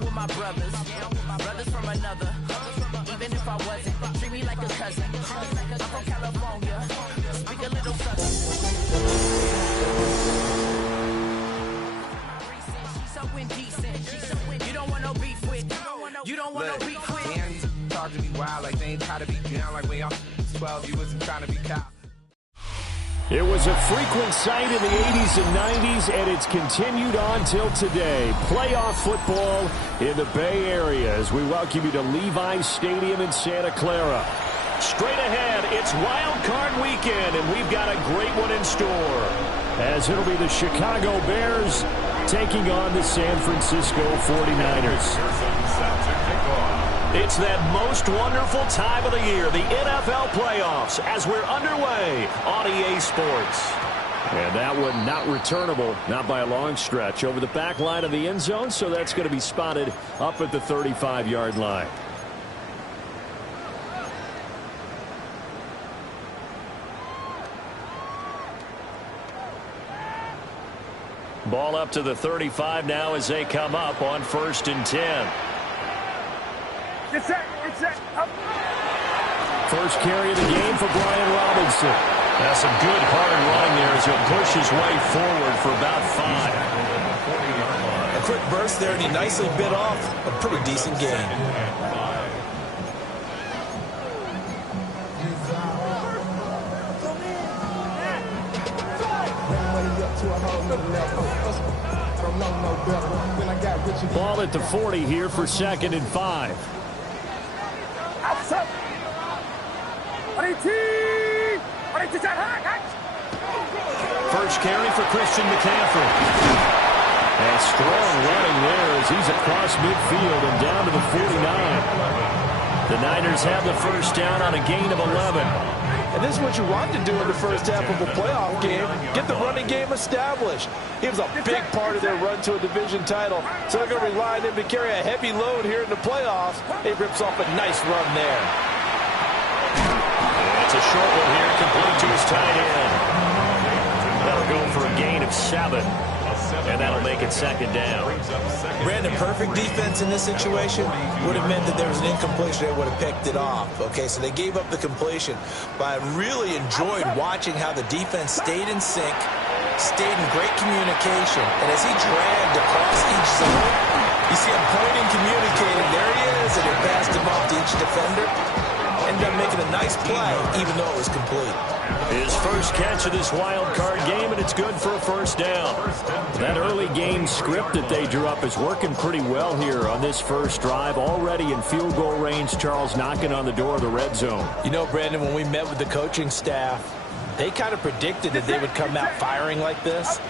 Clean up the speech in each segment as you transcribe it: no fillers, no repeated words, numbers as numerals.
I'm with my brothers. Brothers from another. Even if I wasn't, treat me like a cousin. I'm from California. Speak a little southern. She's so indecent. You don't want no beef with. You don't want no beef with. Dan talk to me wild like they ain't trying to be down like when y'all 12. You wasn't trying to be cop. It was a frequent sight in the 80s and 90s, and it's continued on till today. Playoff football in the Bay Area as we welcome you to Levi's Stadium in Santa Clara. Straight ahead, it's Wild Card Weekend, and we've got a great one in store. As it'll be the Chicago Bears taking on the San Francisco 49ers. It's that most wonderful time of the year, the NFL playoffs, as we're underway on EA Sports. And that one not returnable, not by a long stretch, over the back line of the end zone, so that's going to be spotted up at the 35-yard line. Ball up to the 35 now as they come up on 1st and 10. Get set, up. First carry of the game for Brian Robinson. That's some good hard running there as he'll push his way forward for about 5. A quick burst there, and he nicely bit off a pretty decent gain. Ball at the 40 here for 2nd and 5. First carry for Christian McCaffrey. And strong running there as he's across midfield and down to the 49. The Niners have the first down on a gain of 11. And this is what you want to do in the first half of a playoff game. Get the running game established. He was a big part of their run to a division title. So they're going to rely on him to carry a heavy load here in the playoffs. He rips off a nice run there. It's a short one here, complete to his tight end. That'll go for a gain of 7. And that'll make it 2nd down. Brandon, perfect defense in this situation would have meant that there was an incompletion. They would have picked it off. Okay, so they gave up the completion. But I really enjoyed watching how the defense stayed in sync, stayed in great communication. And as he dragged across each zone, you see him pointing, communicating. There he is, and he passed him off to each defender. Ended up making a nice play, even though it was complete. His first catch of this wild card game, and it's good for a first down. That early game script that they drew up is working pretty well here on this first drive. Already in field goal range, Charles knocking on the door of the red zone. You know, Brandon, when we met with the coaching staff, they kind of predicted that they would come out firing like this.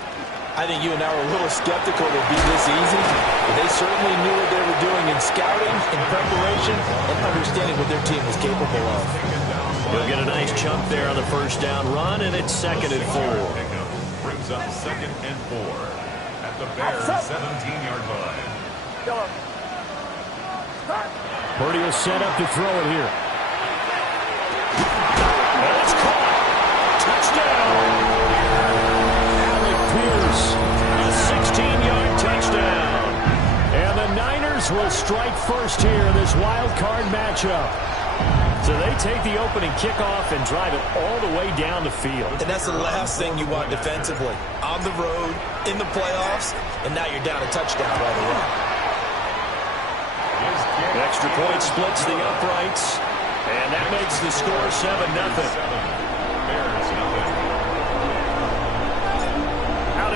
I think you and I were a little skeptical it would be this easy, but they certainly knew what they were doing in scouting, in preparation, and understanding what their team was capable of. He'll get a nice chunk there on the first down run, and it's 2nd and 4. Brings up 2nd and 4 at the Bears 17-yard line. Purdy will set up to throw it here. And it's caught. Touchdown. A 16-yard touchdown. And the Niners will strike first here in this wild card matchup. So they take the opening kickoff and drive it all the way down the field. And that's the last thing you want defensively. On the road, in the playoffs, and now you're down a touchdown right away. Extra point splits the uprights, and that makes the score 7-0.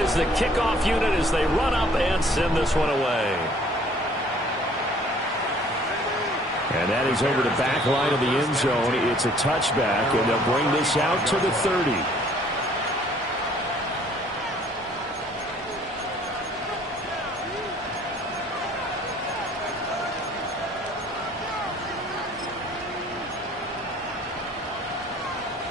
Is the kickoff unit as they run up and send this one away. And that is over the back line of the end zone. It's a touchback, and they'll bring this out to the 30.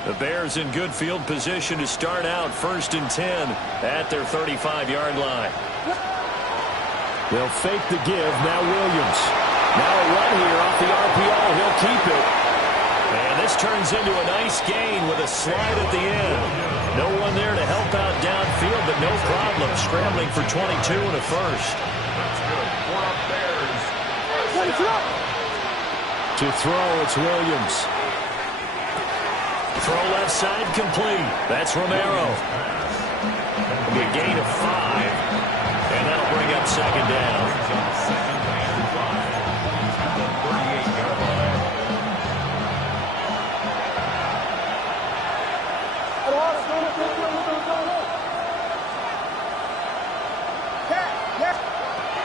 The Bears in good field position to start out 1st and 10 at their 35-yard line. They'll fake the give. Now Williams. Now a run here off the RPO. He'll keep it. And this turns into a nice gain with a slide at the end. No one there to help out downfield, but no problem scrambling for 22 and a first. That's good for a Bears To throw, it's Williams. Throw left side complete. That's Romero. A gain of 5. And that'll bring up second down.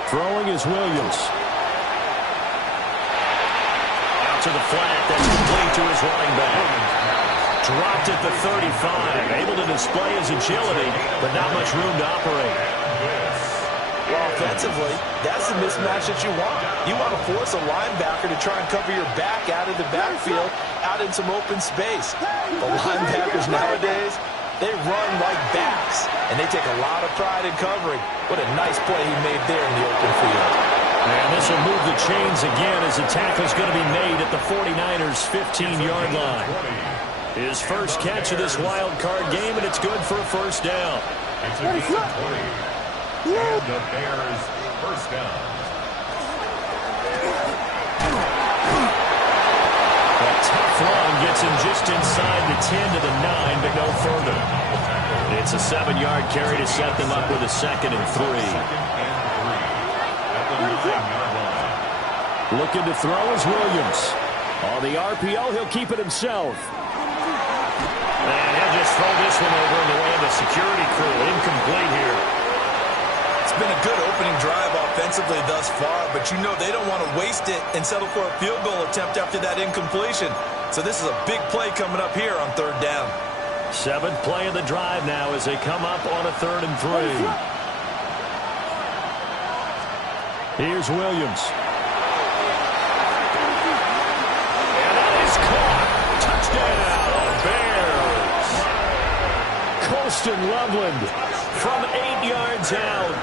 Throwing is Williams. Out to the flat. That's complete to his running back. Dropped at the 35. Able to display his agility, but not much room to operate. Well, offensively, that's the mismatch that you want. You want to force a linebacker to try and cover your back out of the backfield, out in some open space. The linebackers nowadays, they run like bats, and they take a lot of pride in covering. What a nice play he made there in the open field. And this will move the chains again as the tackle's going to be made at the 49ers' 15-yard line. His first catch of this wild card game, and it's good for a first down. It's a decent play. And the Bears first down. A tough run gets him just inside the 10 to the 9, but no further. It's a 7-yard carry to set them up with a 2nd and 3. At the 9-yard line. Looking to throw is Williams. On the RPO, he'll keep it himself. And he'll just throw this one over in the way of the security crew. Incomplete here. It's been a good opening drive offensively thus far, but you know they don't want to waste it and settle for a field goal attempt after that incompletion. So this is a big play coming up here on 3rd down. 7th play of the drive now as they come up on a 3rd and 3. Here's Williams. And that is caught. Touchdown, Bears. Colston Loveland from 8 yards out.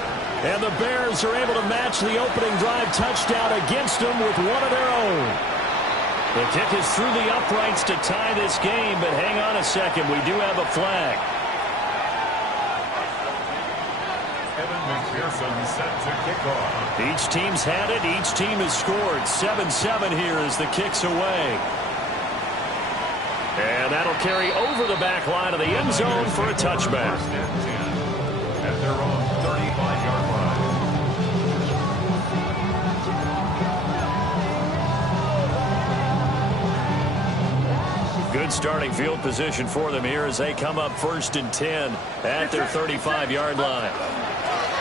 And the Bears are able to match the opening drive touchdown against them with one of their own. The kick is through the uprights to tie this game, but hang on a second. We do have a flag. Evan McPherson set to kick off. Each team's had it. Each team has scored. 7-7 here as the kick's away. And that'll carry over the back line of the end zone for a touchback. First and 10 at their own 35-yard line. Good starting field position for them here as they come up 1st and 10 at their 35-yard line.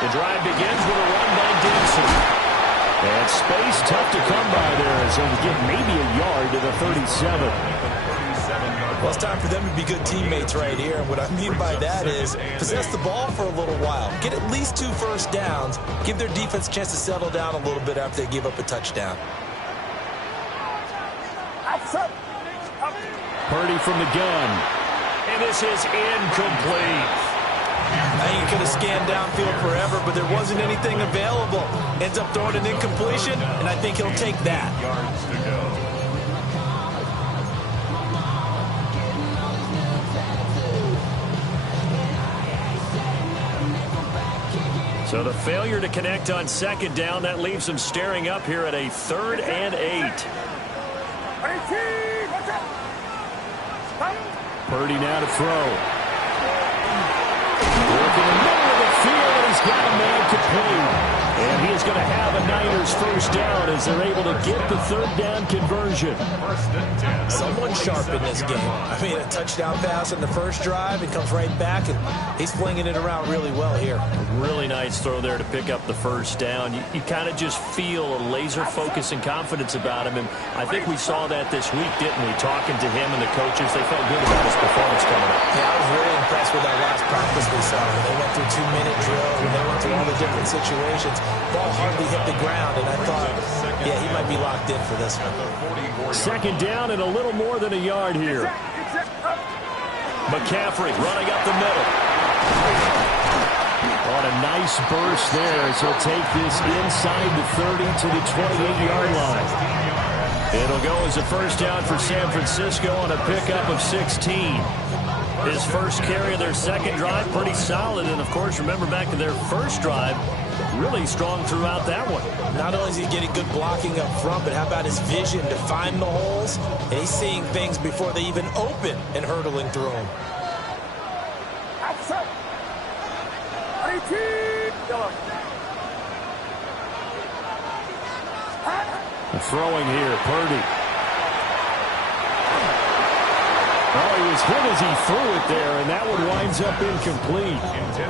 The drive begins with a run by Dixon. And space tough to come by there as they'll get maybe a yard to the 37. Well, it's time for them to be good teammates right here. And what I mean by that is possess the ball for a little while. Get at least 2 first downs. Give their defense a chance to settle down a little bit after they give up a touchdown. Purdy from the gun. And this is incomplete. I think he could have scanned downfield forever, but there wasn't anything available. Ends up throwing an incompletion, and I think he'll take that. Yards to go. So the failure to connect on 2nd down, that leaves them staring up here at a 3rd and 8. Purdy now to throw. Working in the middle of the field, and he's got a man complete. And he is going to have a Niners first down as they're able to get the 3rd down conversion. First and 10. Someone sharp in this game. I mean, a touchdown pass in the first drive, and comes right back, and he's flinging it around really well here. Really nice throw there to pick up the first down. You kind of just feel a laser focus and confidence about him, and I think we saw that this week, didn't we? Talking to him and the coaches, they felt good about his performance coming up. Yeah, I was really impressed with that last practice we saw. When they went through 2-minute drills, when they went through all the different situations, ball hardly hit the ground, and I thought, yeah, he might be locked in for this one. 2nd down and a little more than a yard here. McCaffrey running up the middle. On a nice burst there as he'll take this inside the 30 to the 28-yard line. It'll go as a first down for San Francisco on a pickup of 16. His first carry of their 2nd drive, pretty solid. And, of course, remember back to their first drive, really strong throughout that one. Not only is he getting good blocking up front, but how about his vision to find the holes? And he's seeing things before they even open and hurdling through them. Throwing here, Purdy. Oh, he was hit as he threw it there, and that one winds up incomplete.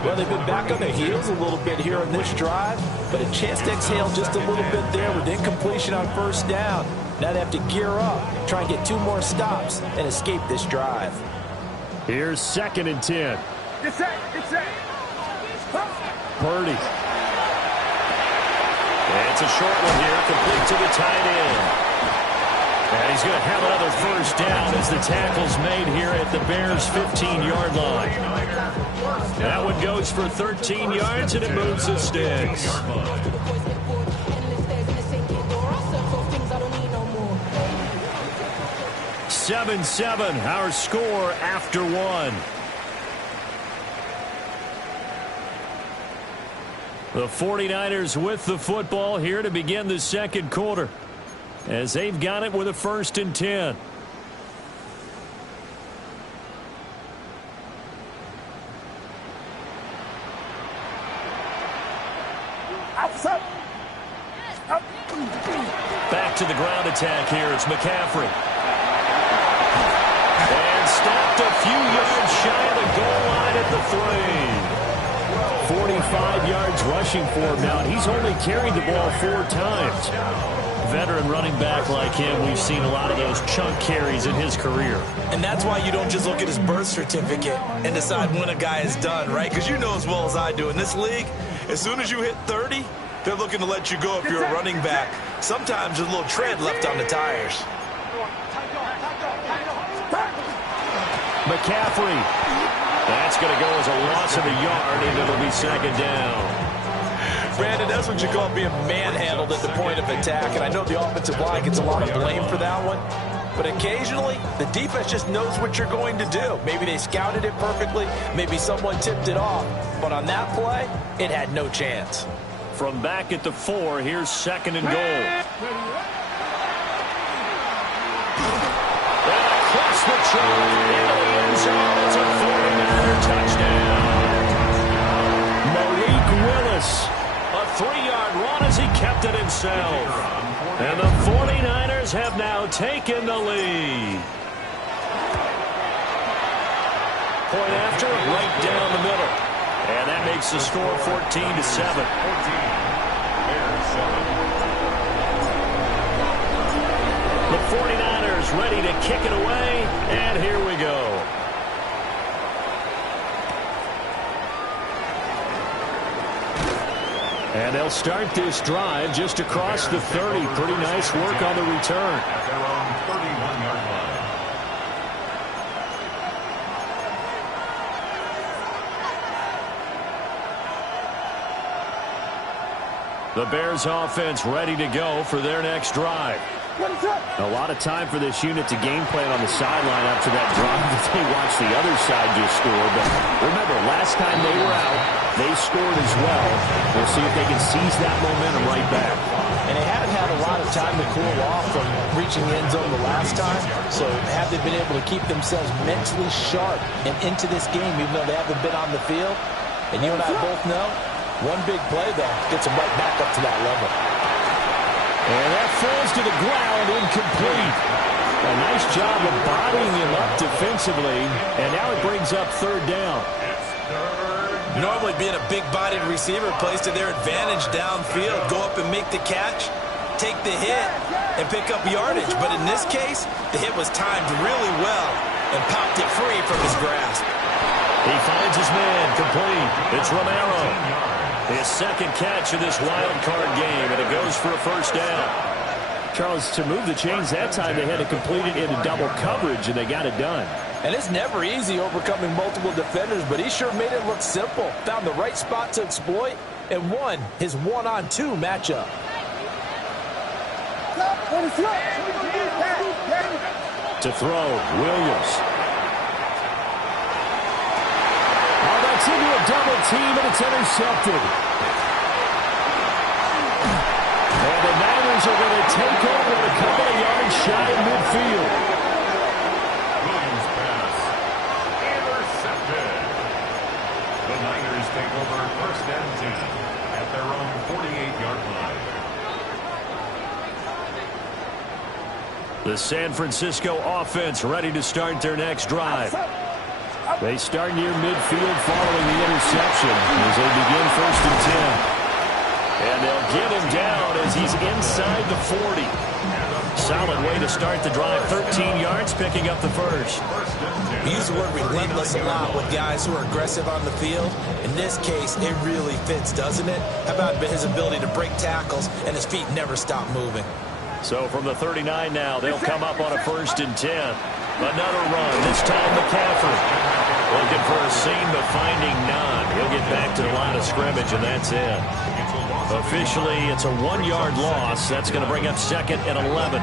Well, they've been back on their heels a little bit here on this drive, but a chance to exhale just a little bit there with incompletion on first down. Now they have to gear up, try and get 2 more stops, and escape this drive. Here's 2nd and 10. Get set. Purdy. And it's a short one here, complete to the tight end. And he's going to have another first down as the tackle's made here at the Bears' 15-yard line. That one goes for 13 yards, and it moves the sticks. 7-7, our score after 1. The 49ers with the football here to begin the second quarter, as they've got it with a 1st and 10. Back to the ground attack here. It's McCaffrey. And stopped a few yards shy of the goal line at the 3. 45 yards rushing for him now, and he's only carried the ball 4 times. Veteran running back like him, we've seen a lot of those chunk carries in his career. And that's why you don't just look at his birth certificate and decide when a guy is done, right? Because you know as well as I do, in this league, as soon as you hit 30, they're looking to let you go if you're a running back. Sometimes there's a little tread left on the tires. McCaffrey. That's going to go as a loss of a yard, and it'll be 2nd down. Brandon, that's what you call being manhandled at the point of attack, and I know the offensive line gets a lot of blame for that one, but occasionally the defense just knows what you're going to do. Maybe they scouted it perfectly, maybe someone tipped it off, but on that play, it had no chance. From back at the 4, here's 2nd and goal. And across the chalk into the end zone, it's a 49er touchdown. Malik Willis, a 3-yard run as he kept it himself. And the 49ers have now taken the lead. Point after, right down the middle. And that makes the score 14-7. The 49ers ready to kick it away, and here we go. And they'll start this drive just across the 30. Pretty nice work on the return. At their own 31-yard line. The Bears offense ready to go for their next drive. A lot of time for this unit to game plan on the sideline after that drive that they watched the other side just score. But remember, last time they were out, they scored as well. We'll see if they can seize that momentum right back. And they haven't had a lot of time to cool off from reaching the end zone the last time. So have they been able to keep themselves mentally sharp and into this game, even though they haven't been on the field? And you and I both know, one big play, though, gets them right back up to that level. And that falls to the ground, incomplete. A nice job of bodying him up defensively, and now it brings up 3rd down. Normally being a big-bodied receiver plays to their advantage downfield. Go up and make the catch, take the hit, and pick up yardage. But in this case, the hit was timed really well and popped it free from his grasp. He finds his man, complete. It's Romero. His 2nd catch of this wild card game, and it goes for a 1st down. Charles, to move the chains that time, they had to complete it into double coverage, and they got it done. And it's never easy overcoming multiple defenders, but he sure made it look simple. Found the right spot to exploit and won his 1-on-2 matchup. To throw, Williams. Oh, that's into a double team, and it's intercepted. Niners are going to take over a couple of yards shy of midfield. Williams pass. Intercepted. The Niners take over first and 10 at their own 48-yard line. The San Francisco offense ready to start their next drive. They start near midfield following the interception as they begin first and 10. And they'll get him down as he's inside the 40. Solid way to start the drive. 13 yards, picking up the first. We use the word relentless a lot with guys who are aggressive on the field. In this case, it really fits, doesn't it? How about his ability to break tackles and his feet never stop moving? So from the 39 now, they'll come up on a first and 10. Another run, this time McCaffrey. Looking for a seam, but finding none. He'll get back to the line of scrimmage, and that's it. Officially, it's a 1-yard loss. That's going to bring up second and 11.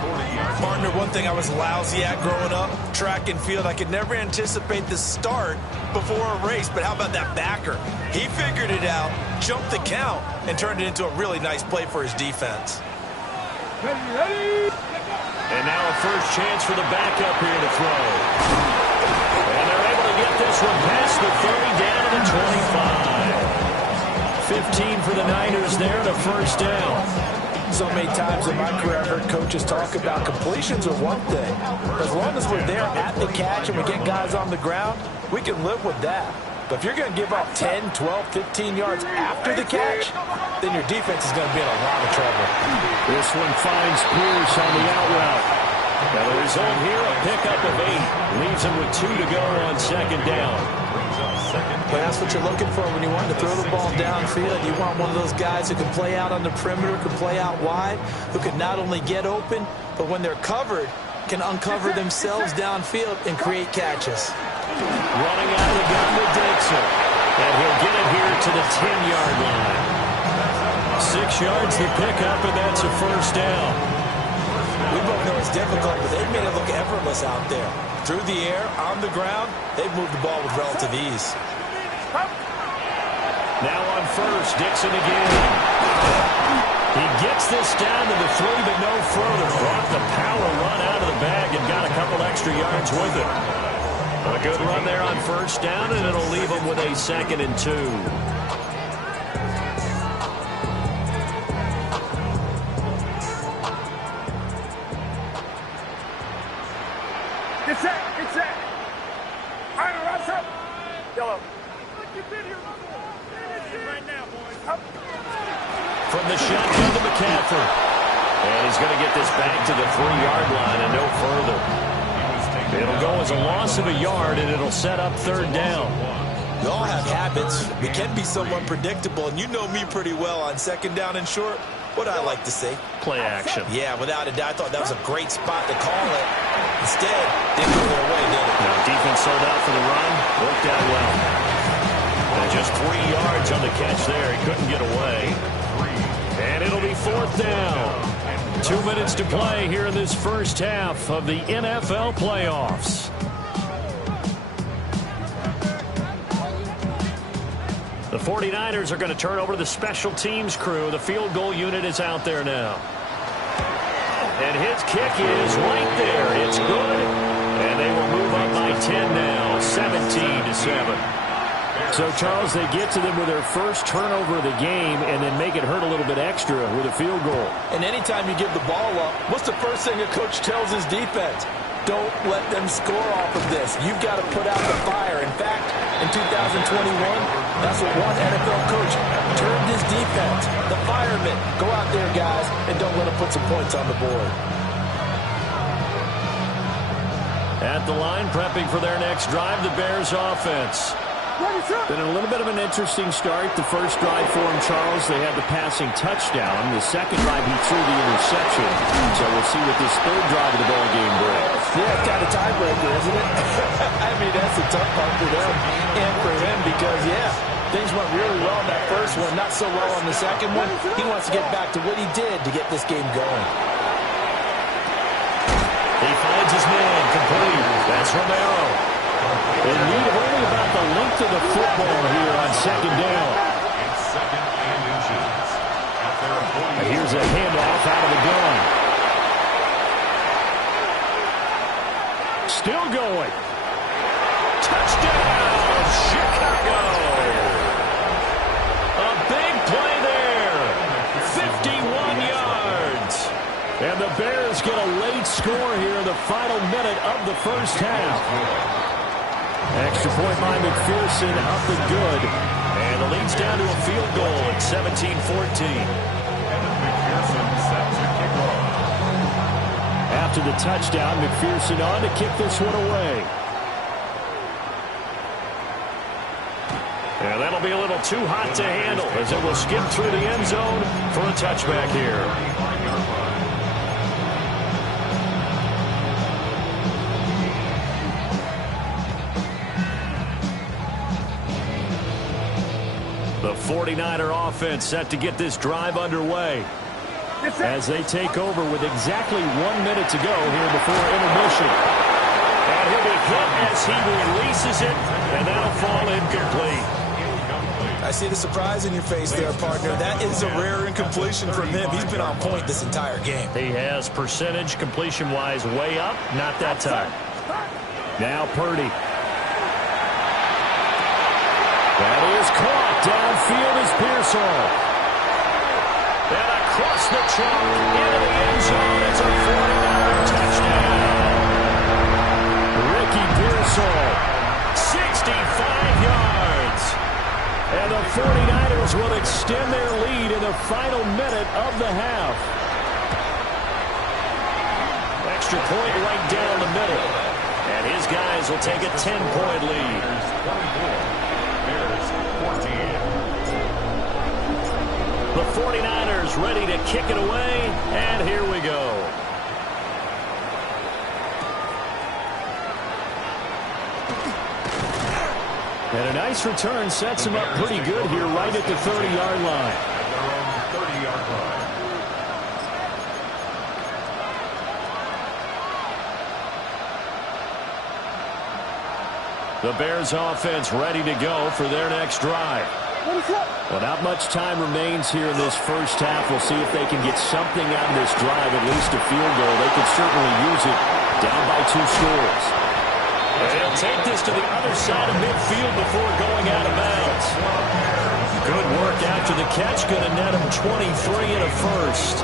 Partner, one thing I was lousy at growing up, track and field, I could never anticipate the start before a race. But how about that backer? He figured it out, jumped the count, and turned it into a really nice play for his defense. And now a first chance for the backup here to throw. And they're able to get this one past the 30 down to the 25. 15 for the Niners there and a first down. So many times in my career I've heard coaches talk about completions are one thing. As long as we're there at the catch and we get guys on the ground, we can live with that. But if you're going to give up 10, 12, 15 yards after the catch, then your defense is going to be in a lot of trouble. This one finds Pierce on the out route. Now the result here, a pickup of 8. Leaves him with 2 to go on second down. But that's what you're looking for when you want to throw the ball downfield. You want one of those guys who can play out on the perimeter, can play out wide, who can not only get open, but when they're covered, can uncover themselves downfield and create catches. Running out of the gun to Dixon. And he'll get it here to the 10-yard line. 6 yards the pickup, and that's a first down. We both know it's difficult, but they've made it look effortless out there. Through the air, on the ground, they've moved the ball with relative ease. Now on first, Dixon again. He gets this down to the 3, but no further. Brought the power run out of the bag and got a couple extra yards with it. A good run there on first down, and it'll leave him with a second and 2. Get set. All right, rise up. Yellow. Right now, boys. Up. From the shotgun to McCaffrey. And he's going to get this back to the 3-yard line and no further. It'll go as a loss of a yard, and it'll set up third down. We all have habits. We can be somewhat predictable, and you know me pretty well on second down and short. What I like to say? Play action. Yeah, without a doubt, I thought that was a great spot to call it. Instead, didn't go their way, did it? Now, defense sold out for the run. Worked out well. And just 3 yards on the catch there. He couldn't get away. And it'll be fourth down. 2 minutes to play here in this first half of the NFL playoffs. The 49ers are going to turn over to the special teams crew. The field goal unit is out there now. And his kick is right there. It's good. And they will move up by 10 now, 17-7. So, Charles, they get to them with their first turnover of the game and then make it hurt a little bit extra with a field goal. And anytime you give the ball up, what's the first thing a coach tells his defense? Don't let them score off of this. You've got to put out the fire. In fact, in 2021, that's what one NFL coach turned his defense. The firemen. Go out there, guys, and don't let them put some points on the board. At the line, prepping for their next drive, the Bears offense. Been a little bit of an interesting start. The first drive for him, Charles, they had the passing touchdown. The second drive, he threw the interception. So we'll see what this third drive of the ball game brings. Yeah, it's kind of tiebreaker, isn't it? I mean, that's the tough part for them and for him because, yeah, things went really well in that first one, not so well on the second one. He wants to get back to what he did to get this game going. He finds his man, complete. That's Romero. In need of only about the length of the football here on second down. It's second and inches. At their 48. And here's has a handoff out of the gun. Still going. Touchdown, Chicago. A big play there. 51 yards. And the Bears get a late score here in the final minute of the first half. Extra point by McPherson, up and good. And the lead's down to a field goal at 17-14. After the touchdown, McPherson on to kick this one away. And that'll be a little too hot to handle as it will skip through the end zone for a touchback here. The 49er offense set to get this drive underway as they take over with exactly 1 minute to go here before intermission. And he'll be hit as he releases it, and that'll fall incomplete. I see the surprise in your face there, partner. That is a rare incompletion from him. He's been on point this entire game. He has percentage completion-wise way up, not that time. Now Purdy. That is caught. Downfield is Pearsall. And across the chalk into the end zone. It's a 49er touchdown. Ricky Pearsall, 65 yards. And the 49ers will extend their lead in the final minute of the half. Extra point right down the middle. And his guys will take a 10-point lead. The 49ers ready to kick it away, and here we go. And a nice return sets him up pretty good here right at the 30-yard line. The Bears offense ready to go for their next drive. Well, not much time remains here in this first half. We'll see if they can get something out of this drive, at least a field goal. They could certainly use it down by 2 scores. They'll take this to the other side of midfield before going out of bounds. Good work after the catch. Going to net him 23 and a first.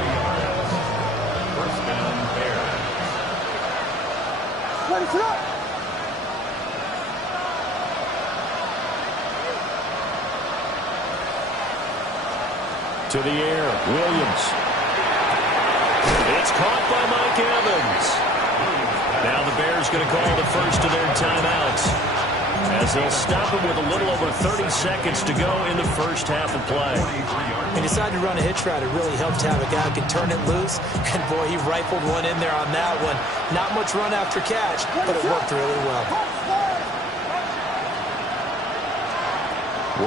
First down, Bears. To the air, Williams. It's caught by Mike Evans. Now the Bears going to call the first of their timeouts as they'll stop him with a little over 30 seconds to go in the first half of play. He decided to run a hitch route. It really helped to have a guy who can turn it loose. And, boy, he rifled one in there on that one. Not much run after catch, but it worked really well.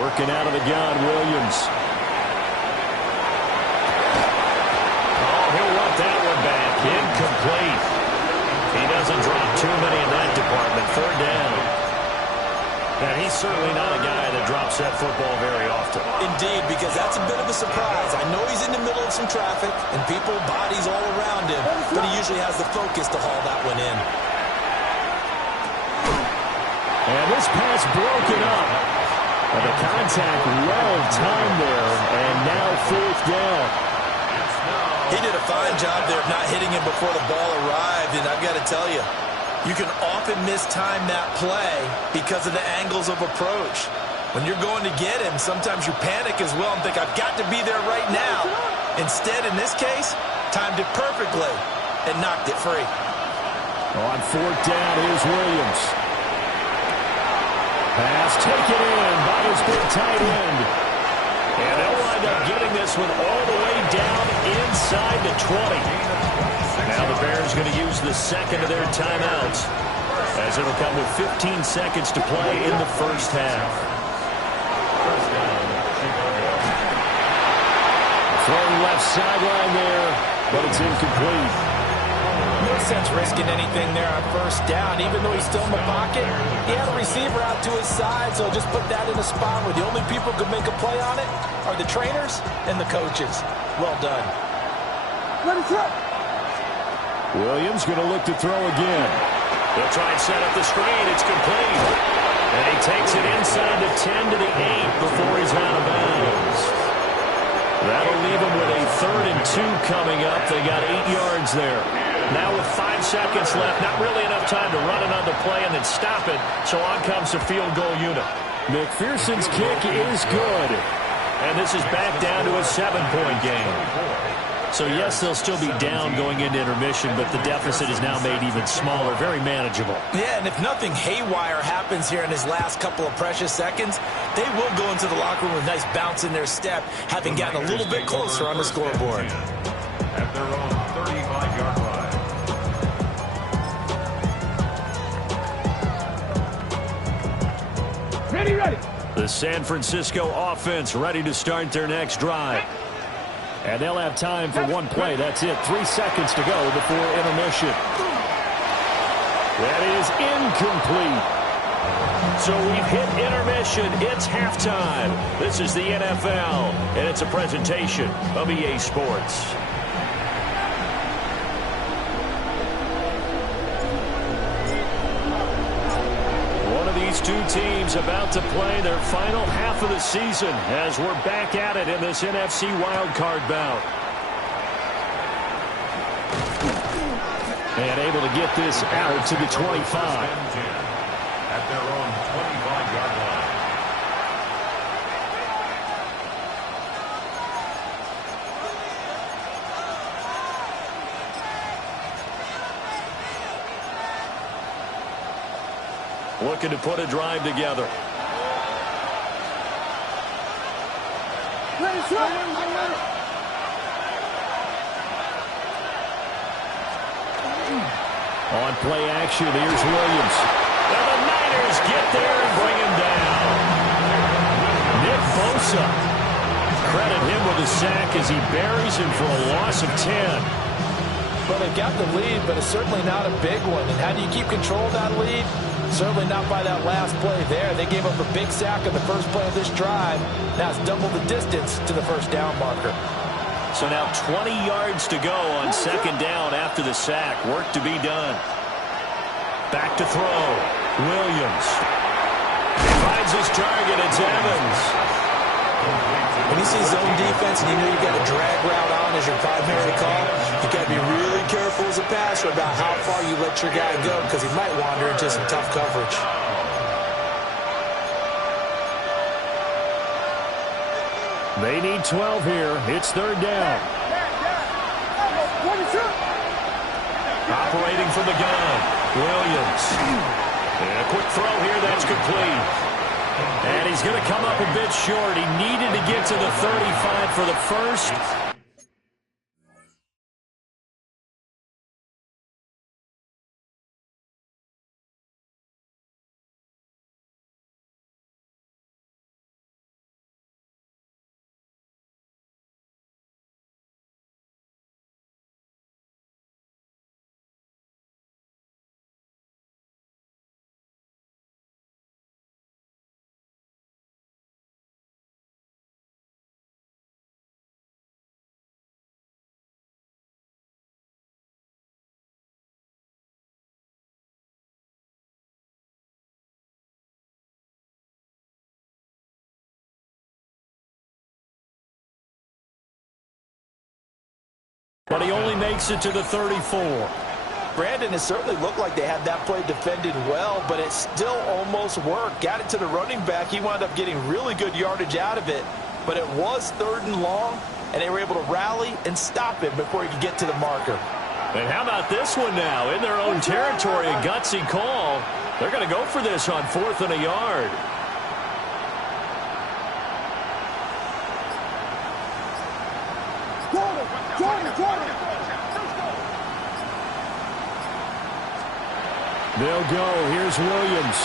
Working out of the gun, Williams. He'll want that one back. Incomplete. He doesn't drop too many in that department. 3rd down. And he's certainly not a guy that drops that football very often. Indeed, because that's a bit of a surprise. I know he's in the middle of some traffic and people, bodies all around him, but he usually has the focus to haul that one in. And this pass broken up. And the contact well timed there. And now 4th down. He did a fine job there of not hitting him before the ball arrived, and I've got to tell you, you can often mistime that play because of the angles of approach. When you're going to get him, sometimes you panic as well and think, I've got to be there right now. Instead, in this case, timed it perfectly and knocked it free. On 4th down, here's Williams. Pass taken in by his big tight end. And they'll wind up getting this one all the way down inside the 20. Now the Bears going to use the second of their timeouts as it'll come with 15 seconds to play in the first half. Thrown left sideline there, but it's incomplete. No sense risking anything there on 1st down. Even though he's still in the pocket, he had a receiver out to his side, so just put that in a spot where the only people who can make a play on it are the trainers and the coaches. Well done. Williams going to look to throw again. They'll try and set up the screen. It's complete. And he takes it inside the 10 to the 8 before he's out of bounds. That'll leave him with a 3rd and 2 coming up. They got 8 yards there. Now with 5 seconds left, not really enough time to run another play and then stop it. So on comes the field goal unit. McPherson's kick is good. And this is back down to a 7-point game. So, yes, they'll still be down going into intermission, but the deficit is now made even smaller, very manageable. Yeah, and if nothing haywire happens here in his last couple of precious seconds, they will go into the locker room with a nice bounce in their step, having gotten a little bit closer on the scoreboard. At their own 35-yard line. Ready. The San Francisco offense ready to start their next drive. And they'll have time for one play. That's it. 3 seconds to go before intermission. That is incomplete. So we've hit intermission. It's halftime. This is the NFL, and it's a presentation of EA Sports. These two teams about to play their final half of the season as we're back at it in this NFC wildcard bout. And able to get this out to the 25. At their own 25-yard line. Looking to put a drive together. On play action, here's Williams. And the Niners get there and bring him down. Nick Bosa. Credit him with a sack as he buries him for a loss of 10. Well, they've got the lead, but it's certainly not a big one. And how do you keep control of that lead? Certainly not by that last play there. They gave up a big sack on the first play of this drive. Now it's double the distance to the first down marker. So now 20 yards to go on second down after the sack. Work to be done. Back to throw. Williams. He finds his target. It's Evans. When you see zone defense and you know you've got a drag route on as your primary call, you've got to be really careful as a passer about how far you let your guy go because he might wander into some tough coverage. They need 12 here. It's third down. Operating from the gun. Williams. And a quick throw here. That's complete. And he's going to come up a bit short. He needed to get to the 35 for the first. But he only makes it to the 34. Brandon, it certainly looked like they had that play defended well, but it still almost worked. Got it to the running back. He wound up getting really good yardage out of it. But it was third and long, and they were able to rally and stop him before he could get to the marker. And how about this one now? In their own territory, a gutsy call. They're going to go for this on 4th and a yard. They'll go. Here's Williams.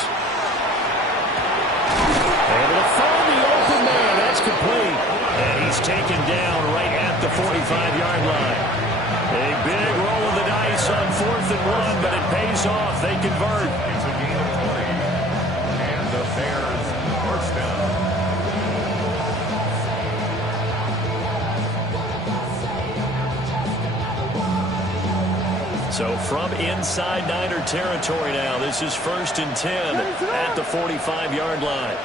Able to find the open man. That's complete. And he's taken down right at the 45-yard line. A big roll of the dice on 4th and 1, but it pays off. They convert. It's a gain of 20. And the Bears first down. So from inside Niner territory now, this is 1st and 10 at the 45-yard line.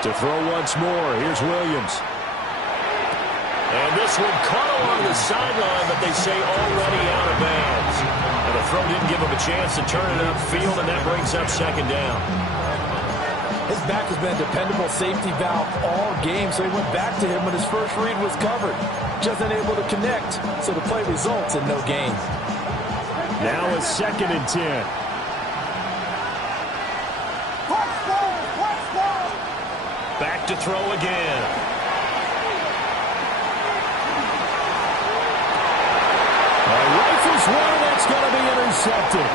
To throw once more, here's Williams. And this one caught along the sideline, but they say already out of bounds. And the throw didn't give him a chance to turn it upfield, and that brings up 2nd down. His back has been a dependable safety valve all game, so he went back to him when his first read was covered. Just unable to connect, so the play results in no gain. Now a 2nd and 10. Back to throw again. Rifles one, that's going to be intercepted.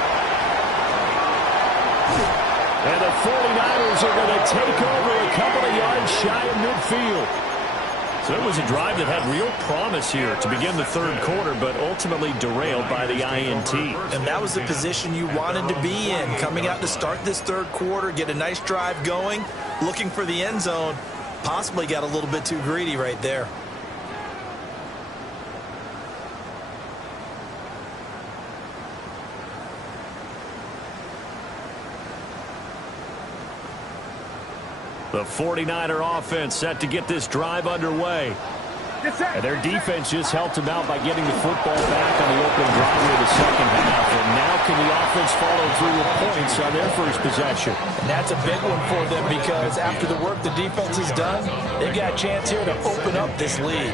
And the 49ers are going to take over a couple of yards shy of midfield. So it was a drive that had real promise here to begin the 3rd quarter, but ultimately derailed by the INT. And that was the position you wanted to be in. Coming out to start this 3rd quarter, get a nice drive going, looking for the end zone. Possibly got a little bit too greedy right there. The 49er offense set to get this drive underway. And their defense just helped them out by getting the football back on the opening drive of the 2nd half. And now can the offense follow through with points on their first possession? And that's a big one for them because after the work the defense has done, they've got a chance here to open up this lead.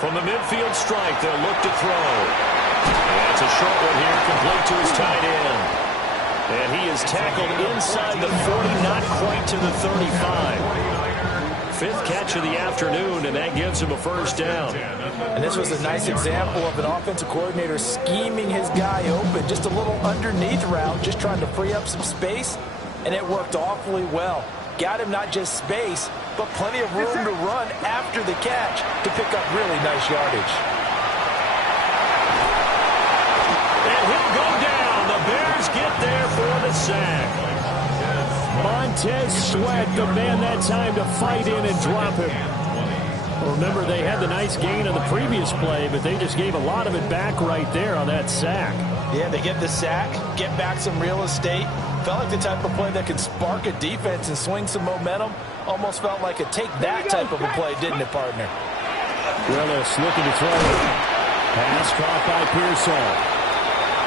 From the midfield strike, they'll look to throw. That's a short one here, complete to his tight end. And he is tackled inside the 40, not quite to the 35. 5th catch of the afternoon, and that gives him a 1st down. And this was a nice example of an offensive coordinator scheming his guy open. Just a little underneath route, just trying to free up some space, and it worked awfully well. Got him not just space, but plenty of room to run after the catch to pick up really nice yardage. And he'll go down. The Bears get there for the sack. Montez Sweat, the man that time to fight in and drop him. Remember, they had the nice gain on the previous play, but they just gave a lot of it back right there on that sack. Yeah, they get the sack, get back some real estate. Felt like the type of play that can spark a defense and swing some momentum. Almost felt like a take-that type of a play, didn't it, partner? Willis looking to throw it. Pass caught by Pearsall.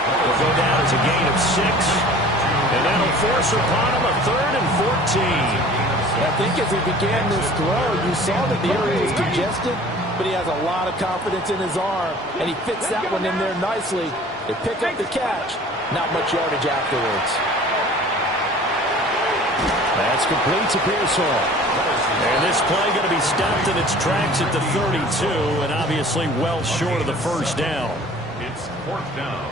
Will go down as a gain of 6. And that'll force upon him a 3rd and 14. I think as he began this throw, you saw that the area was congested, but he has a lot of confidence in his arm, and he fits that one in there nicely. They pick up the catch, not much yardage afterwards. That's complete to Pearsall. And this play going to be stopped in its tracks at the 32, and obviously well short of the 1st down. It's 4th down.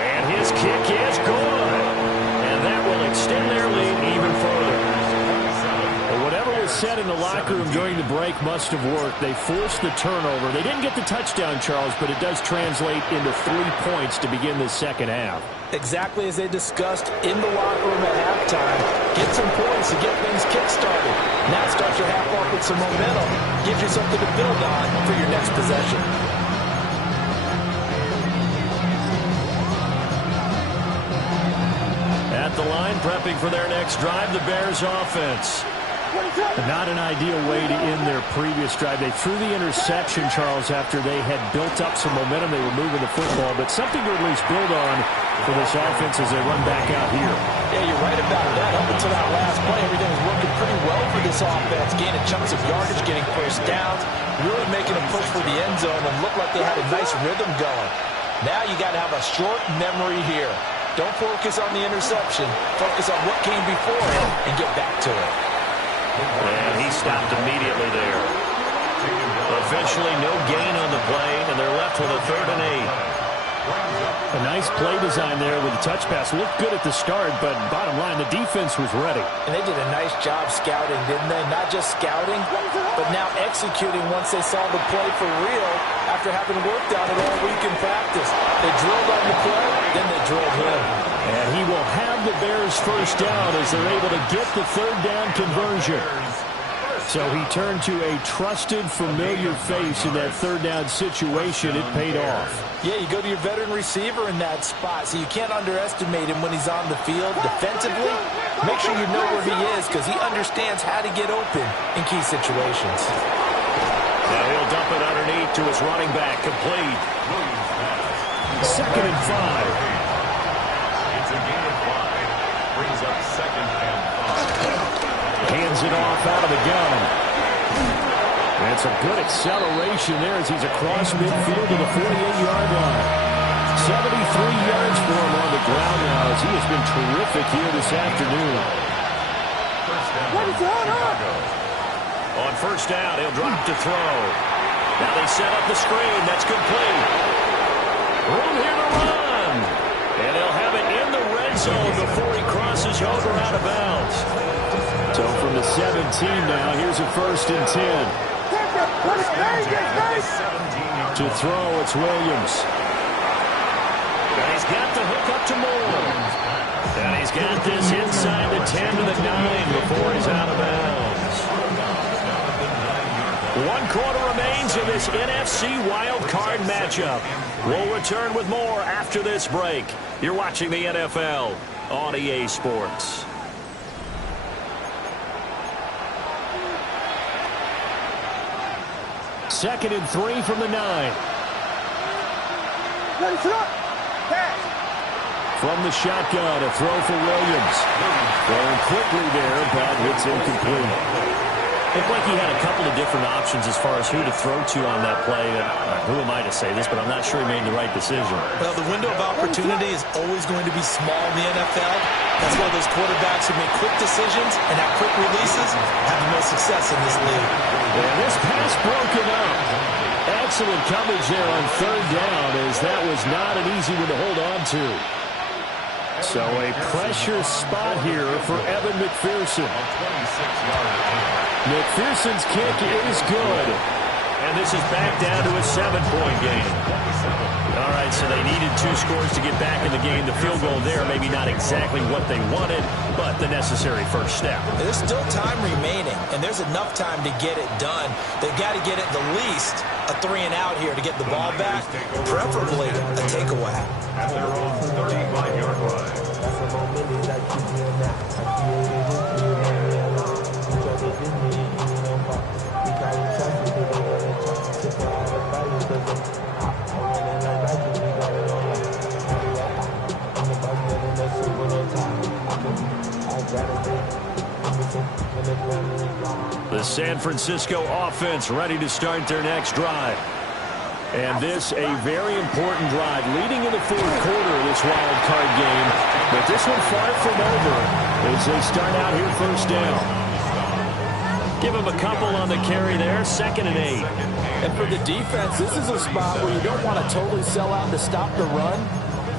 And his kick is good. And that will extend their lead even further. Well, whatever was said in the locker room during the break must have worked. They forced the turnover. They didn't get the touchdown, Charles, but it does translate into 3 points to begin the 2nd half. Exactly as they discussed in the locker room at halftime. Get some points to get things kick-started. Now start your half off with some momentum. Gives you something to build on for your next possession. At the line, prepping for their next drive, the Bears offense. Not an ideal way to end their previous drive. They threw the interception, Charles, after they had built up some momentum. They were moving the football, but something to at least build on for this offense as they run back out here. Yeah, you're right about that. Up until that last play, everything was working pretty well for this offense. Gaining chunks of yardage, getting first downs, really making a push for the end zone, and looked like they had a nice rhythm going. Now you got to have a short memory here. Don't focus on the interception. Focus on what came before it and get back to it. And he stopped immediately there. Officially no gain on the play, and they're left with a 3rd and 8. A nice play design there with the touch pass. Looked good at the start, but bottom line, the defense was ready. And they did a nice job scouting, didn't they? Not just scouting, but now executing once they saw the play for real after having worked on it all week in practice. They drilled on the play, drilled him. And he will have the Bears first down as they're able to get the third down conversion. So he turned to a trusted, familiar face in that third down situation. It paid off. Yeah, you go to your veteran receiver in that spot, so you can't underestimate him when he's on the field. Defensively, make sure you know where he is because he understands how to get open in key situations. Now he'll dump it underneath to his running back, complete. 2nd and 5. It's a gain of 5. Brings up 2nd and 5. Hands it off out of the gun. And it's a good acceleration there as he's across midfield to the 48-yard line. 73 yards for him on the ground now as he has been terrific here this afternoon. On first down, he'll drop to throw. Now they set up the screen. That's complete. Room here to run. And they'll have it in the red zone before he crosses over out of bounds. So from the 17 now, here's a 1st and 10. To throw, it's Williams. And he's got the hook up to Moore. And he's got this inside the 10 to the 9 before he's out of bounds. 1 quarter remains in this NFC Wild Card matchup. We'll return with more after this break. You're watching the NFL on EA Sports. Second and 3 from the 9. From the shotgun, a throw for Williams. Throwing quickly there, but it's incomplete. Looked like he had a couple of different options as far as who to throw to on that play. Who am I to say this, but I'm not sure he made the right decision. Well, the window of opportunity is always going to be small in the NFL. That's why those quarterbacks who make quick decisions and have quick releases have the most success in this league. And this pass broken up. Excellent coverage there on third down as that was not an easy one to hold on to. So a pressure spot here for Evan McPherson. McPherson's kick is good. And this is back down to a 7-point game. All right, so they needed 2 scores to get back in the game. The field goal there, maybe not exactly what they wanted, but the necessary first step. There's still time remaining, and there's enough time to get it done. They've got to get at the least a 3-and-out here to get the ball back, preferably a takeaway. At their own 35-yard line. The San Francisco offense ready to start their next drive. And this a very important drive leading in the 4th quarter of this wild card game. But this one far from over as they start out here first down. Give him a couple on the carry there, 2nd and 8. And for the defense, this is a spot where you don't want to totally sell out to stop the run,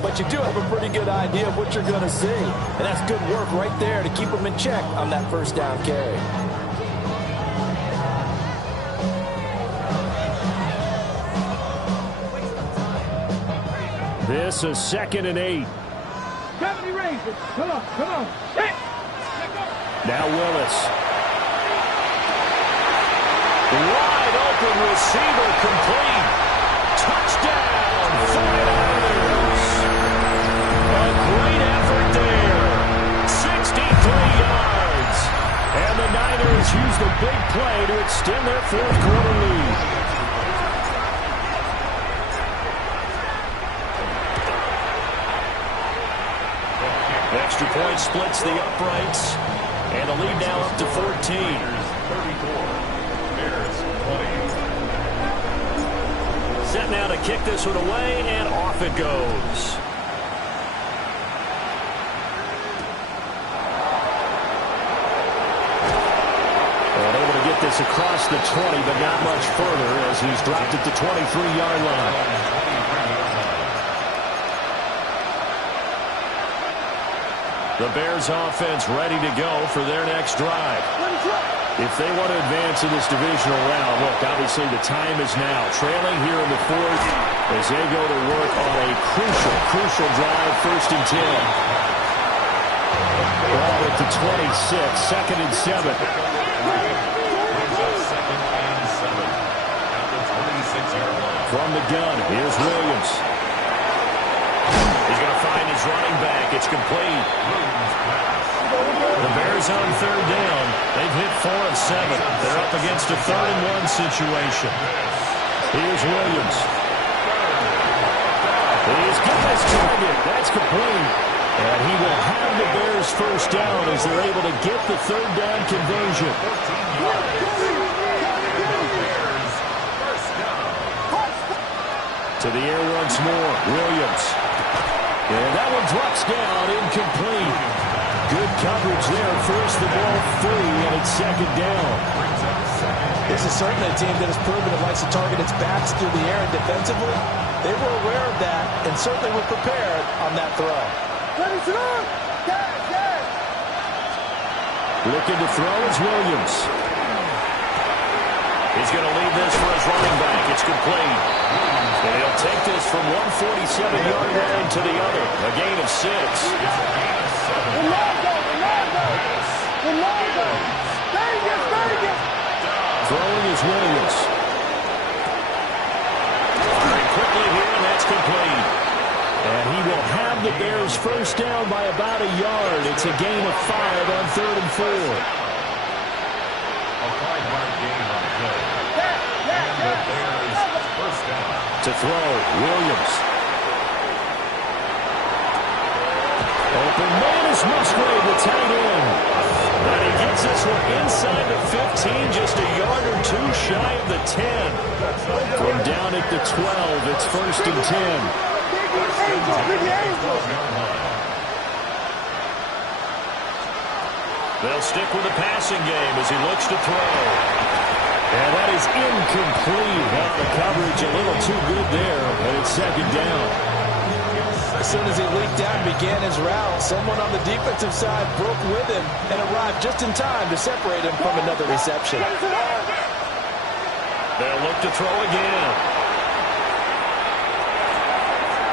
but you do have a pretty good idea of what you're going to see. And that's good work right there to keep them in check on that first down carry. This a 2nd and 8. Come on. Hey. Now Willis. Wide open receiver complete. Touchdown, 49ers. A great effort there. 63 yards. And the Niners use the big play to extend their 4th quarter lead. Extra point splits the uprights. And a lead now up to 14. 34. Bears 20. Set now to kick this one away, and off it goes. And able to get this across the 20, but not much further as he's dropped at the 23-yard line. The Bears offense ready to go for their next drive. if they want to advance in this divisional round, look, obviously the time is now. Trailing here in the fourth as they go to work on a crucial drive, 1st and 10. Ball at the 26, 2nd and 7. Brings up 2nd and 7 at the 26-yard line. From the gun, here's Williams. He's going to find his running back. It's complete. The Bears on 3rd down. They've hit 4 of 7. They're up against a 3rd and 1 situation. Here's Williams. He's got his target. That's complete. And he will have the Bears 1st down as they're able to get the 3rd down conversion. To the air once more. Williams. And that one drops down, incomplete. Good coverage there. Forced the ball free, and it's 2nd down. This is certainly a team that has proven it likes to target its backs through the air, and defensively, they were aware of that and certainly were prepared on that throw. Looking to throw is Williams. He's going to leave this for his running back. It's complete. And he'll take this from 147-yard line to the other. A gain of 6. Throwing is Williams. Firing quickly here, and that's complete. And he will have the Bears 1st down by about a yard. It's a gain of 5 on 3rd and 4. A 5-yard gain on the play. And the Bears 1st down. To throw, Williams. Open man is Musgrave, the tight end. And he gets this one inside the 15, just a yard or 2 shy of the 10. From down at the 12, it's 1st and 10. They'll stick with the passing game as he looks to throw. And that is incomplete. Well, the coverage a little too good there, and it's 2nd down. As soon as he leaked out and began his route, someone on the defensive side broke with him and arrived just in time to separate him from another reception. They'll look to throw again.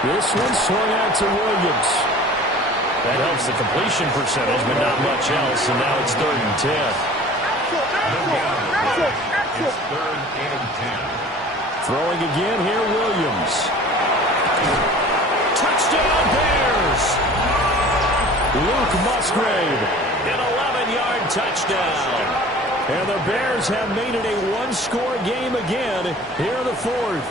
This one swung out to Williams. That helps the completion percentage, but not much else, and now it's 3rd and 10. It's 3rd and 10. Throwing again here, Williams. Touchdown, Bears! Luke Musgrave. An 11-yard touchdown. And the Bears have made it a 1-score game again here in the 4th.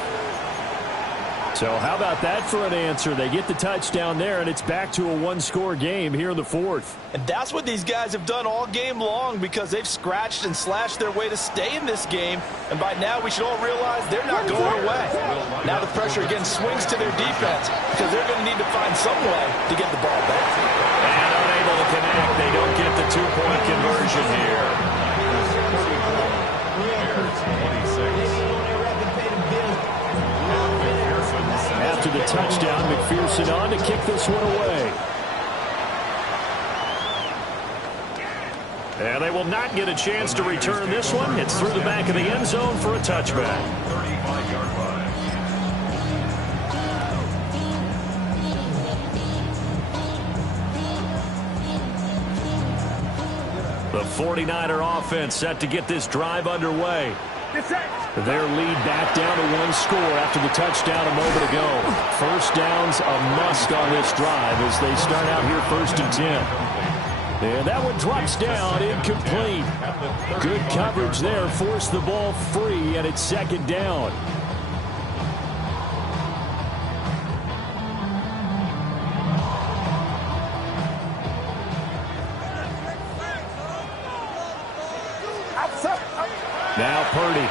So how about that for an answer? They get the touchdown there, and it's back to a 1-score game here in the 4th. And that's what these guys have done all game long because they've scratched and slashed their way to stay in this game. And by now, we should all realize they're not going away. Now the pressure again swings to their defense because they're going to need to find some way to get the ball back. And unable to connect. They don't get the 2-point conversion here. After the touchdown, McPherson on to kick this one away. And they will not get a chance to return this one. It's through the back of the end zone for a touchback. 35-yard line. The 49er offense set to get this drive underway. Their lead back down to 1 score after the touchdown a moment ago. 1st down's a must on this drive as they start out here 1st and 10. And that one drops down, incomplete. Good coverage there, forced the ball free, and it's 2nd down. Now Purdy.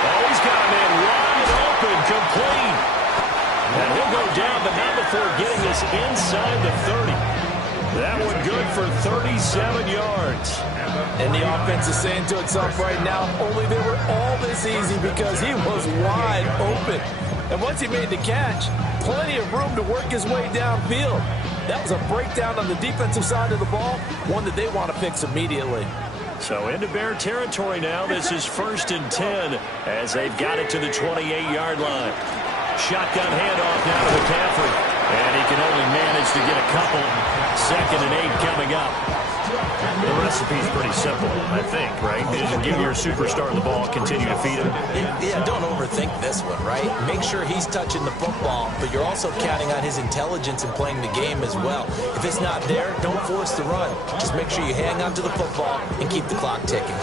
Oh, he's got a man wide open, complete. And he'll go down, but not before getting this inside the 30. That one good for 37 yards. And the offense is saying to itself right now, only they were all this easy because he was wide open. And once he made the catch, plenty of room to work his way downfield. That was a breakdown on the defensive side of the ball, one that they want to fix immediately. So into Bear territory now. This is 1st and 10 as they've got it to the 28-yard line. Shotgun handoff now to McCaffrey. And he can only manage to get a couple. 2nd and 8 coming up. The recipe's pretty simple, I think, right? Just give your superstar the ball, continue to feed him. Yeah, don't overthink this one, right? Make sure he's touching the football, but you're also counting on his intelligence in playing the game as well. If it's not there, don't force the run. Just make sure you hang on to the football and keep the clock ticking.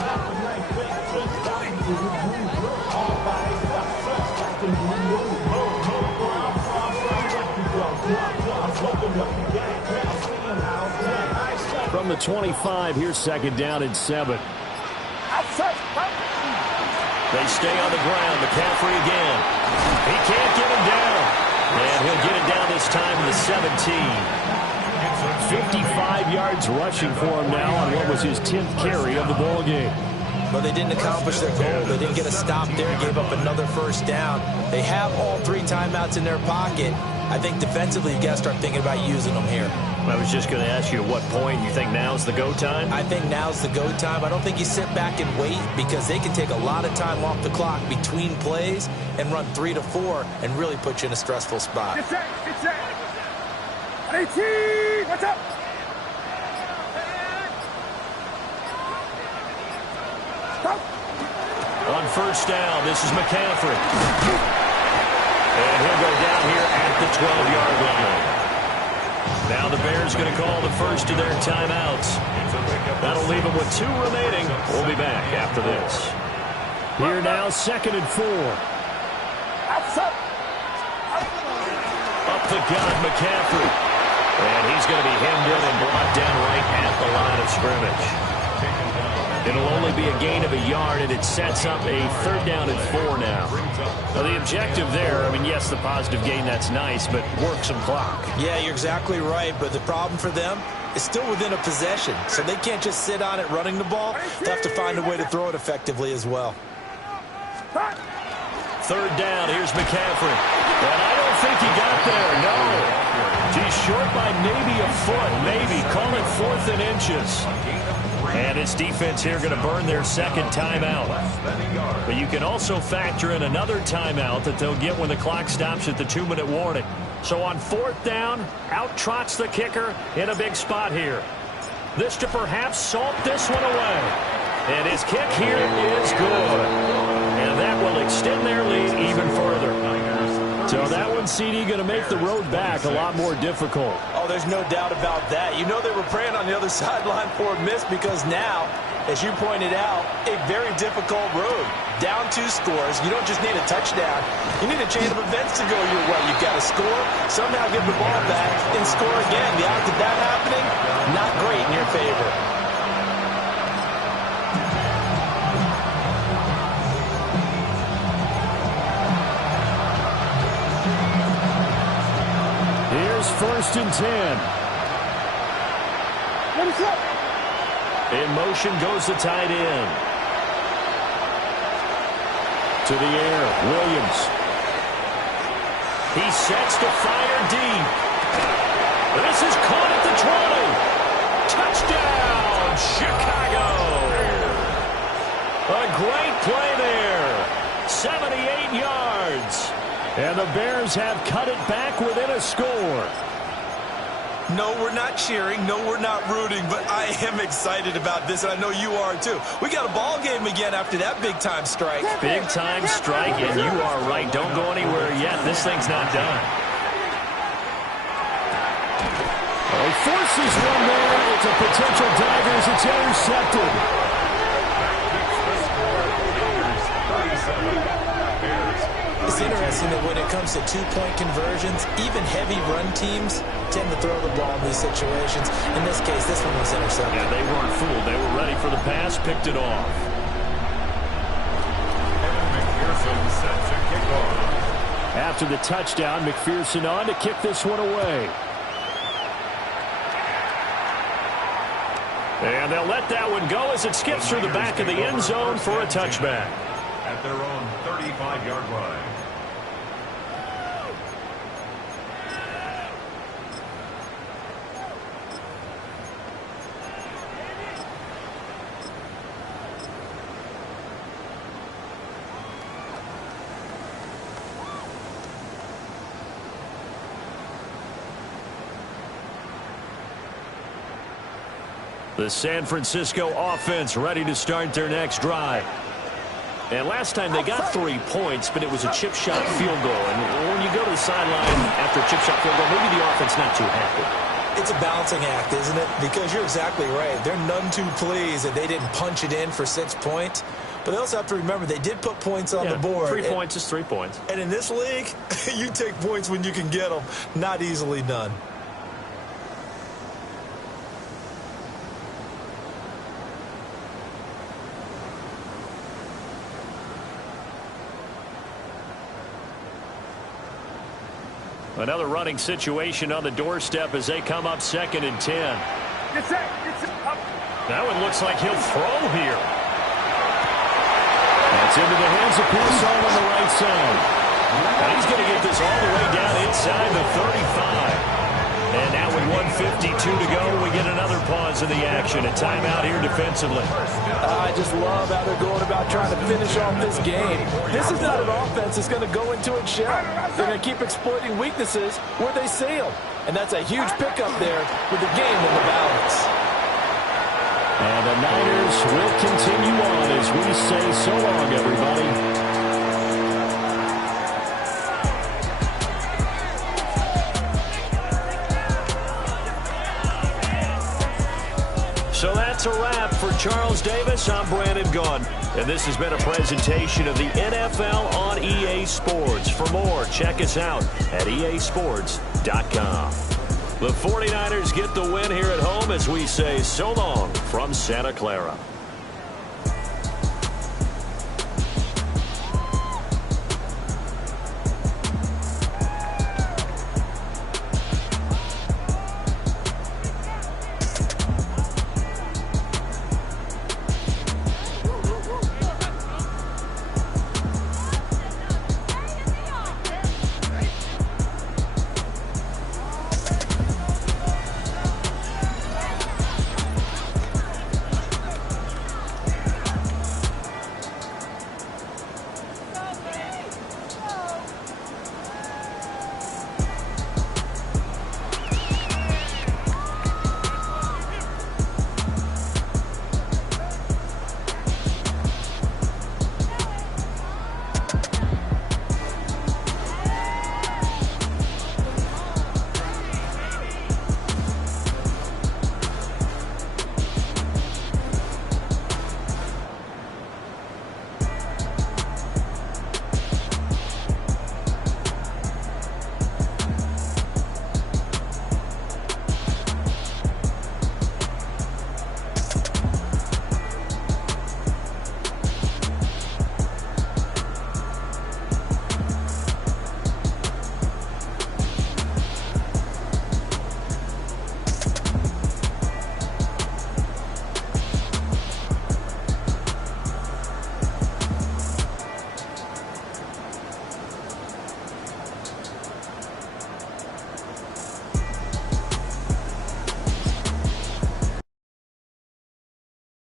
From the 25, here's 2nd down and 7. They stay on the ground. McCaffrey again. He can't get him down. And he'll get it down this time to the 17. 55 yards rushing for him now on what was his 10th carry of the ball game. But they didn't accomplish their goal. They didn't get a stop there, gave up another 1st down. They have all 3 timeouts in their pocket. I think defensively you've got to start thinking about using them here. I was just going to ask you at what point you think now's the go time? I think now's the go time. I don't think you sit back and wait because they can take a lot of time off the clock between plays and run 3 to 4 and really put you in a stressful spot. Get set. Get set. 18. What's up? Stop. On 1st down, this is McCaffrey. And he'll go down here at the 12-yard line. Now the Bears going to call the first of their timeouts. That'll leave them with 2 remaining. We'll be back after this. Here now, 2nd and 4. Up the gun, McCaffrey. And he's going to be hemmed in and brought down right at the line of scrimmage. It'll only be a gain of a yard, and it sets up a 3rd down and 4 now. Now, the objective there, I mean, yes, the positive gain, that's nice, but work some clock. Yeah, you're exactly right, but the problem for them is still within a possession, so they can't just sit on it running the ball. They have to find a way to throw it effectively as well. 3rd down, here's McCaffrey. And I don't think he got there, no. He's short by maybe a foot, maybe. Call it 4th and inches. And his defense here going to burn their 2nd timeout. But you can also factor in another timeout that they'll get when the clock stops at the 2-minute warning. So on 4th down, out trots the kicker in a big spot here. This to perhaps salt this one away. And his kick here is good. And that will extend their lead even further. So that one, CD, going to make the road back a lot more difficult. Oh, there's no doubt about that. You know they were praying on the other sideline for a miss because now, as you pointed out, a very difficult road. Down 2 scores. You don't just need a touchdown. You need a chain of events to go your way. You've got to score, somehow get the ball back, and score again. The odds of that happening, not great in your favor. Here's 1st and 10. In motion goes the tight end. To the air, Williams. He sets to fire deep. This is caught at the 20. Touchdown, Chicago. A great play there. 78 yards. And the Bears have cut it back within a score. No, we're not cheering. No, we're not rooting. But I am excited about this, and I know you are too. We got a ball game again after that big-time strike. Big-time strike, and you are right. Don't go anywhere yet. This thing's not done. He forces one there. It's a potential divers. It's intercepted. It's interesting that when it comes to 2-point conversions, even heavy run teams tend to throw the ball in these situations. In this case, this one was intercepted. Yeah, they weren't fooled. They were ready for the pass, picked it off. After the touchdown, McPherson on to kick this one away. And they'll let that one go as it skips through the back of the end zone for a touchback. At their own 35-yard line. The San Francisco offense ready to start their next drive. And last time they got 3 points, but it was a chip shot field goal. And when you go to the sideline after a chip shot field goal, maybe the offense not too happy. It's a balancing act, isn't it? Because you're exactly right. They're none too pleased that they didn't punch it in for 6 points. But they also have to remember they did put points on the board. 3 points is 3 points. And in this league, you take points when you can get them. Not easily done. Another running situation on the doorstep as they come up 2nd and 10. That one looks like he'll throw here. That's into the hands of Pearson on the right side. And he's going to get this all the way down inside the 35. And now with 1:52 to go, we get another pause in the action. A timeout here defensively. I just love how they're going about trying to finish off this game. This is not an offense that's going to go into its shell. They're going to keep exploiting weaknesses where they see them. And that's a huge pickup there with the game in the balance. And the Niners will continue on as we say so long, everybody. So that's a wrap for Charles Davis. I'm Brandon Gunn. And this has been a presentation of the NFL on EA Sports. For more, check us out at easports.com. The 49ers get the win here at home as we say so long from Santa Clara.